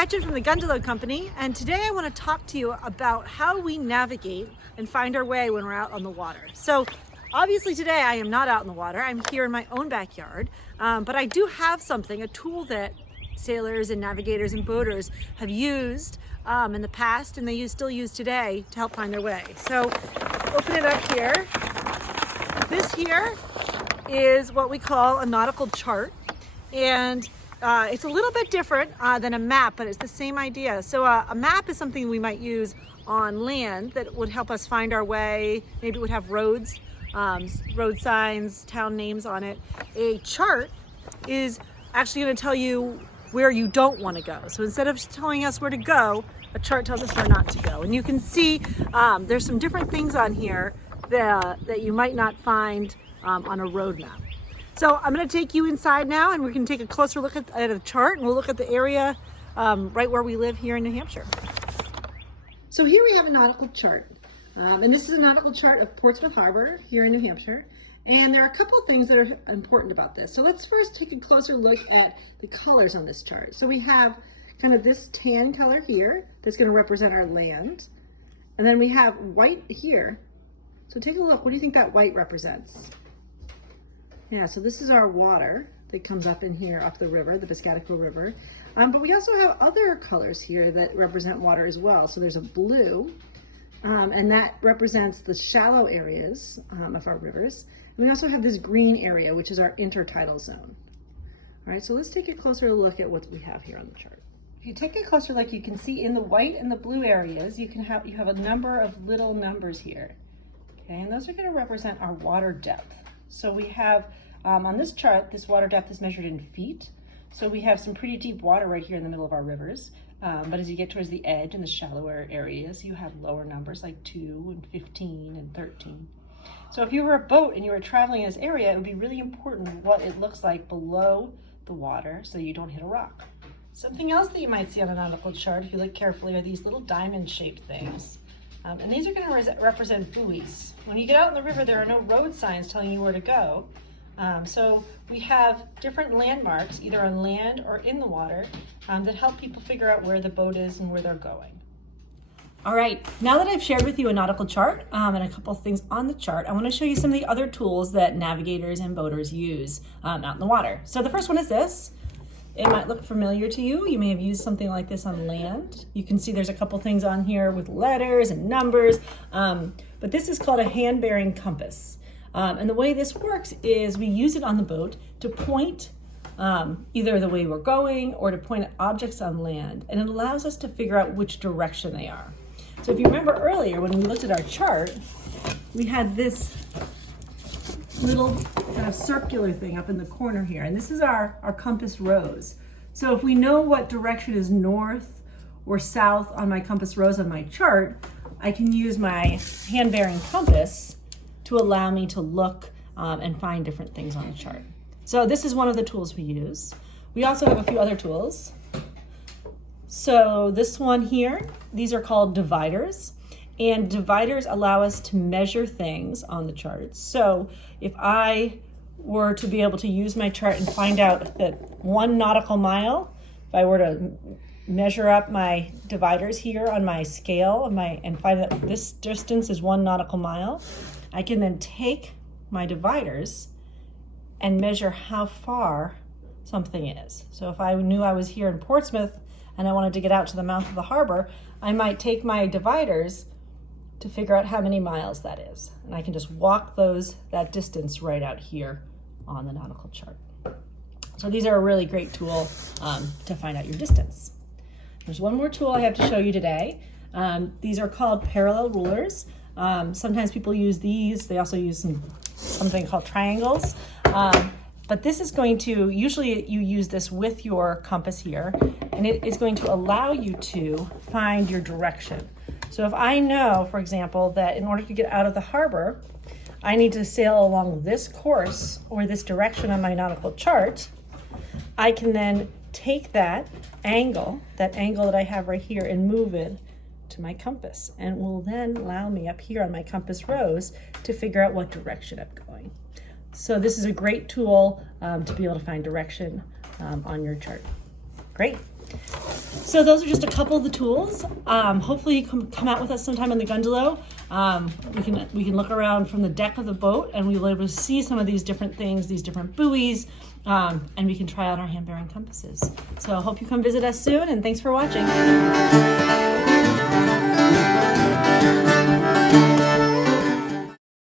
Gretchen from the Gundalow Company, and today I want to talk to you about how we navigate and find our way when we're out on the water. So obviously today I am not out in the water, I'm here in my own backyard, but I do have something, a tool that sailors and navigators and boaters have used in the past, and they still use today to help find their way. So open it up here. This here is what we call a nautical chart, and it's a little bit different than a map, but it's the same idea. So a map is something we might use on land that would help us find our way. Maybe it would have roads, road signs, town names on it. A chart is actually going to tell you where you don't want to go. So instead of telling us where to go, a chart tells us where not to go. And you can see there's some different things on here that you might not find on a road map. So I'm going to take you inside now, and we can take a closer look at a chart, and we'll look at the area right where we live here in New Hampshire. So here we have a nautical chart, and this is a nautical chart of Portsmouth Harbor here in New Hampshire. And there are a couple of things that are important about this. So let's first take a closer look at the colors on this chart. So we have kind of this tan color here that's going to represent our land, and then we have white here. So take a look. What do you think that white represents? Yeah, so this is our water that comes up in here, up the river, the Piscataqua River. But we also have other colors here that represent water as well. So there's a blue, and that represents the shallow areas of our rivers. And we also have this green area, which is our intertidal zone. All right, so let's take a closer look at what we have here on the chart. If you take a closer look, you can see in the white and the blue areas, you have a number of little numbers here. Okay, and those are going to represent our water depth. So we have, on this chart, this water depth is measured in feet. So we have some pretty deep water right here in the middle of our rivers. But as you get towards the edge and the shallower areas, you have lower numbers like 2 and 15 and 13. So if you were a boat and you were traveling in this area, it would be really important what it looks like below the water so you don't hit a rock. Something else that you might see on a nautical chart, if you look carefully, are these little diamond-shaped things. And these are going to represent buoys. When you get out in the river, there are no road signs telling you where to go. So we have different landmarks, either on land or in the water, that help people figure out where the boat is and where they're going. All right, now that I've shared with you a nautical chart and a couple of things on the chart, I want to show you some of the other tools that navigators and boaters use out in the water. So the first one is this. It might look familiar to you. You may have used something like this on land. You can see there's a couple things on here with letters and numbers, but this is called a hand-bearing compass. And the way this works is we use it on the boat to point either the way we're going or to point at objects on land, and it allows us to figure out which direction they are. So if you remember earlier when we looked at our chart, we had this little kind of circular thing up in the corner here, and this is our compass rose. So if we know what direction is north or south on my compass rose on my chart, I can use my hand-bearing compass to allow me to look and find different things on the chart. So this is one of the tools we use. We also have a few other tools. So this one here, these are called dividers. And dividers allow us to measure things on the chart. So if I were to be able to use my chart and find out that 1 nautical mile, if I were to measure up my dividers here on my scale and find that this distance is 1 nautical mile, I can then take my dividers and measure how far something is. So if I knew I was here in Portsmouth and I wanted to get out to the mouth of the harbor, I might take my dividers to figure out how many miles that is. And I can just walk that distance right out here on the nautical chart. So these are a really great tool to find out your distance. There's one more tool I have to show you today. These are called parallel rulers. Sometimes people use these. They also use something called triangles. But this is going to, usually you use this with your compass here, and it is going to allow you to find your direction. So if I know, for example, that in order to get out of the harbor, I need to sail along this course or this direction on my nautical chart, I can then take that angle that I have right here, and move it to my compass, and will then allow me up here on my compass rose to figure out what direction I'm going. So this is a great tool to be able to find direction on your chart. Great. So those are just a couple of the tools. Hopefully you come out with us sometime on the Gundalo. We can look around from the deck of the boat and we'll be able to see some of these different things, these different buoys, and we can try out our hand-bearing compasses. So I hope you come visit us soon, and thanks for watching.